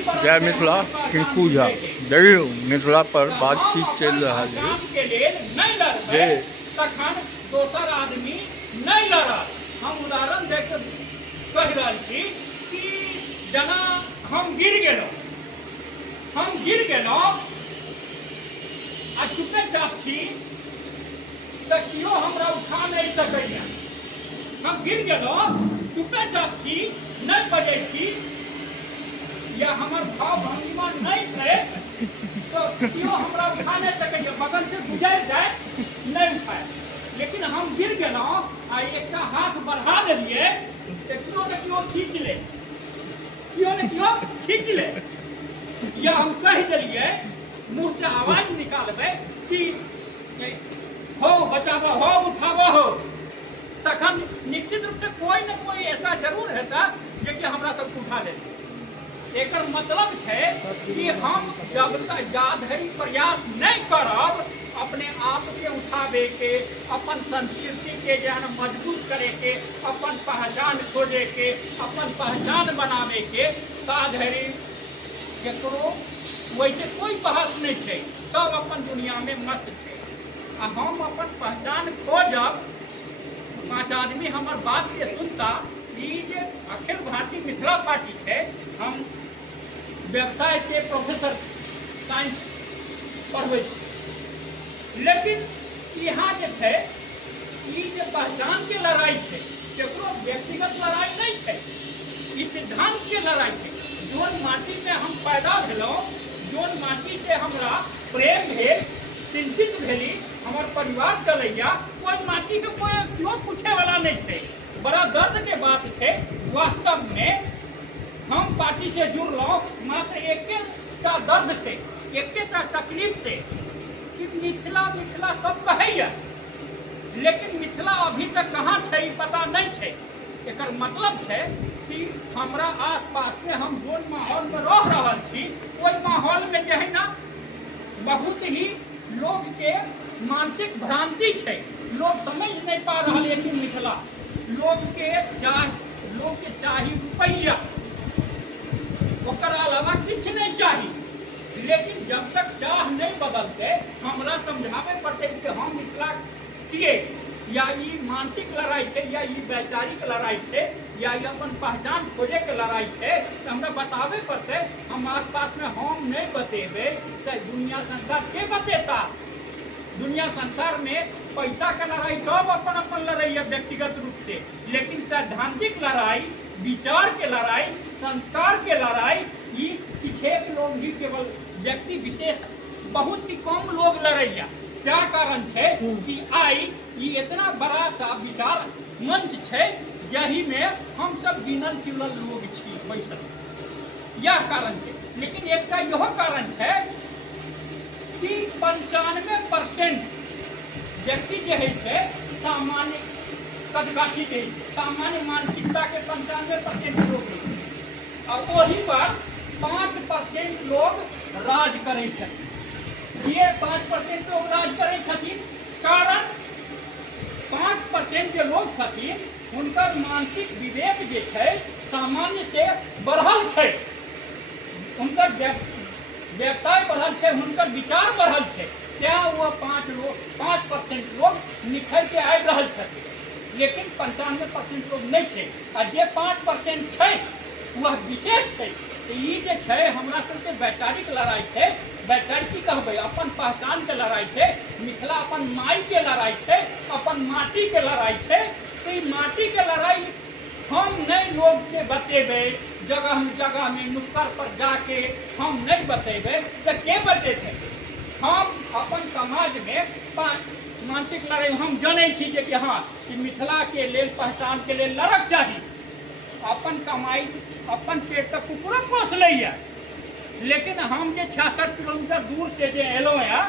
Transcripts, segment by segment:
जय मिथिला टिंकू झा जरूर मिथिला पर बातचीत चल रहा है के लेल नहीं लड़बे तखन दोसर आदमी नहीं लड़त। हम उदाहरण दे के कह रहल छी कि जेना हम गिर गेलहुँ आ चुपे चाप छी तऽ केओ हमरा उठा नहीं सकैया। हम गिर गेलहुँ चुपे चाप छी नहीं बजै छी या हमर भाव भंगिमा नहीं है तो क्यों हमरा उठा नहीं सकैया, बगल से गुजर जाए नहीं उठाए। लेकिन हम गिर गेलहुँ आ एक हाथ बढ़ा देलिए तो क्यों न क्यों खींच ले या हम कह दिलिए मुँह से आवाज निकालबे कि हो बचाबो हो उठाबो हो, तखन निश्चित रूप से कोई न कोई ऐसा जरूर हेता जे कि हमरा सबके उठा देते। एकर मतलब है कि हम जब तक जाधरी प्रयास नहीं करब अपने आप के उठावे के, अपन संस्कृति के जहन मजबूत करे के, अपन पहचान खोजे के, अपन पहचान बनावे के, ताधरी केकरो वैसे कोई बहस नहीं है, सब अपन दुनिया में मस्त है। आ हम अपन पहचान खोजब, 5 आदमी हमार बात के सुनता, जे अखिल भारतीय मिथिला पार्टी है, हम व्यवसाय से प्रोफेसर साइंस पढ़बै, लेकिन यहाँ जे है ये पहचान के लड़ाई है, केकरो व्यक्तिगत लड़ाई नहीं है, ये सिद्धांत के लड़ाई है। जोन माटी में हम पैदा भेलहुँ, जोन माटी से हमरा प्रेम भेल, सिंचित भेली, हमार परिवार चलैया, कोई माटी के कोई क्यों पूछे वाला नहीं है। बड़ा दर्द के बात है वास्तव में। हम पार्टी से जुड़ रहा मात्र एक दर्द से, एक तकलीफ से कि मिथिला सब कहैया, लेकिन मिथिला अभी तक कहाँ है पता नहीं है। एकर मतलब है कि हमरा आसपास में हम जोन माहौल में रह रहा छी, ओहि माहौल में जो है ना बहुत ही लोग के मानसिक भ्रांति है। लोग समझ नहीं पा रहा है कि मिथिला लोग के चाही रुपैया, ओकर अलावा किछ नहीं चाहिए। लेकिन जब तक चाह नहीं बदलते, हमरा समझावे पड़ते कि हम मिथिला छिए, या ये मानसिक लड़ाई है, या ये वैचारिक लड़ाई है, या ये अपन पहचान खोजे के लड़ाई है, तो हमरा बतावे पड़ते। हम आसपास में हम नहीं बतेबे तो दुनिया संसार के बतेता। दुनिया संसार में पैसा का लड़ाई सब अपन लड़ाई है व्यक्तिगत रूप से, लेकिन सैद्धांतिक लड़ाई, विचार के लड़ाई, संस्कार के लड़ाई, ये पीछे लोग ही केवल व्यक्ति विशेष बहुत ही कम लोग लड़ैया। क्या कारण है कि आई ये इतना बड़ा सा विचार मंच है जही में हम सब गिनल चुनल लोग छी बैसल, यह कारण है। लेकिन एक यह कारण है कि 95% व्यक्ति जो है सामान्य कदकाठी के, सामान्य मानसिकता के 95% लोग हैं, और वही पर 5% लोग राज करे छथिन। ये 5% लोग राज करे छथिन, कारण 5% जो लोग छथिन उनकर मानसिक विवेक जे है सामान्य से बढ़ल है, उनकर व्यवसाय बढ़ल है, उनकर विचार बढ़ल है, क्या वह 5% लोग निखर के आबि रहल छथिन। लेकिन 95% लोग नहीं है, और जे 5% है वह विशेष है। तो ये जे है हमरा सबके वैचारिक लड़ाई है, वैचारिक की कहबे अपन पहचान के लड़ाई है। मिथिला अपन माई के लड़ाई है, अपन माटी के लड़ाई है। तो ये माटी के लड़ाई हम नहीं लोग के बतेबे, जगह में नुक्कड़ पर जाके हम नहीं बतेबे तो के बतेते। हम अपन समाज में मानसिक लड़ाई हम जाने छी कि हाँ कि मिथिला के लेल पहचान के लिए लड़क चाहिए। अपन कमाई अपन पेट तक कुकुर पोस लैया, लेकिन हम जे 66 किलोमीटर दूर से जे एलो है,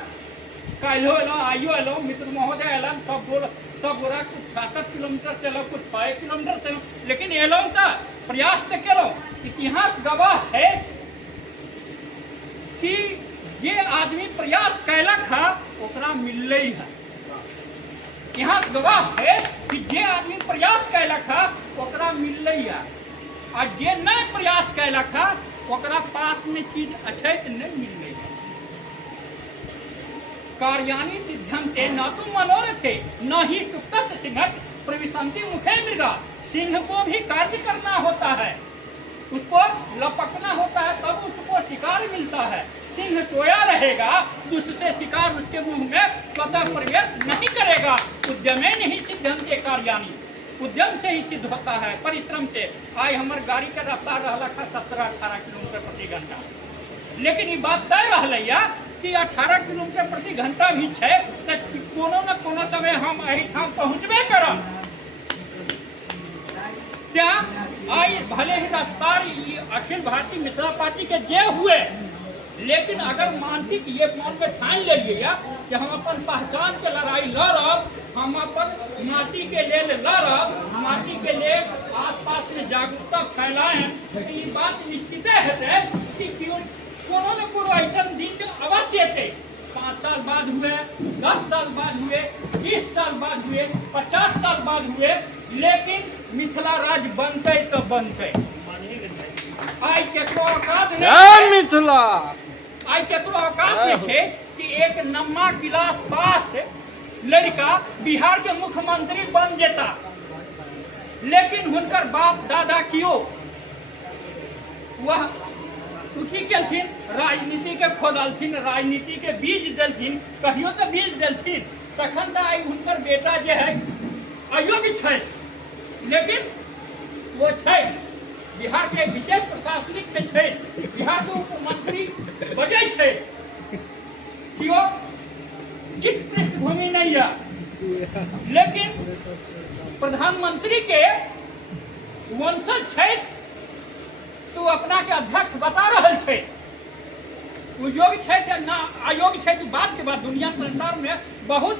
कलो एलो आइयो एलो, मित्र महोदय एलन, सब गोरा कुछ 66 किलोमीटर से एलो, कुछ 6 किलोमीटर से, लेकिन एलो तो प्रयास तो केलो। इतिहास गवाह है कि जे आदमी प्रयास कैलक है ओकरा मिलले है। इतिहास गवाह है कि जे आदमी प्रयास कैलक है ओकरा मिलले है, और जे नहीं प्रयास कैलक है ओकरा पास में चीज अच्छे नहीं मिल रही है। कार्याणि सिद्ध्यन्ते न तो मनोरथे न ही सुप्तस्य सिंह प्रविशन्ति मुखे मृगा। सिंह को भी कार्य करना होता है, उसको लपकना होता है, तब उसको शिकार मिलता है। सिंह सोया रहेगा तो उससे शिकार उसके मुंह में स्वतः प्रवेश नहीं करेगा। उद्यमे नहीं सिद्ध्यन्ते कार्याणि, उद्यम से ही सिद्ध होता है, परिश्रम से। आज हमार गाड़ी के रफ्तार रहला 17-18 किलोमीटर प्रति घंटा, लेकिन ये बात तय रहलैया कि 18 किलोमीटर प्रति घंटा भी है तो कोनो न कोनो समय हम एही ठाम पहुँचबे करब। क्या आई भले ही रफ्तार अखिल भारतीय मिथिला पार्टी के जे हुए, लेकिन अगर मानसिक ये मन में ठान ले लिया कि हम अपन पहचान के लड़ाई लड़ब, हम अपन माटी के लिए लड़ब, माटी के लिए आसपास में जागरूकता फैलाएं, तो ये बात निश्चित है कि क्यों कोनो न कोनो ऐसा दिन अवश्य थे। 5 साल बाद हुए, 10 साल बाद हुए, 20 साल बाद हुए, 50 साल बाद हुए, लेकिन मिथिला राज्य बनते तो बनते। आई केकरो औकात नहीं, मिथिला आई केकरो औकात नहीं है कि एक नम्मा क्लास पास लड़का बिहार के मुख्यमंत्री बन जेता, लेकिन हुनकर बाप दादा क्यों वह उठी केलखिन, राजनीति के खोदलखिन, राजनीति के बीज देलखिन, कहियो तो बीज देलखिन, तखन तो आई हुनकर बेटा जे है अयोग्य है, लेकिन वो है बिहार के विशेष प्रशासनिक में है, बिहार के मुख्यमंत्री बजे है, क्यों किस पृष्ठभूमि नहीं है, लेकिन प्रधानमंत्री के वंशज है तो अपना के अध्यक्ष बता रहे थे। योग्य है ना अयोग्य है, बात के बाद दुनिया संसार में बहुत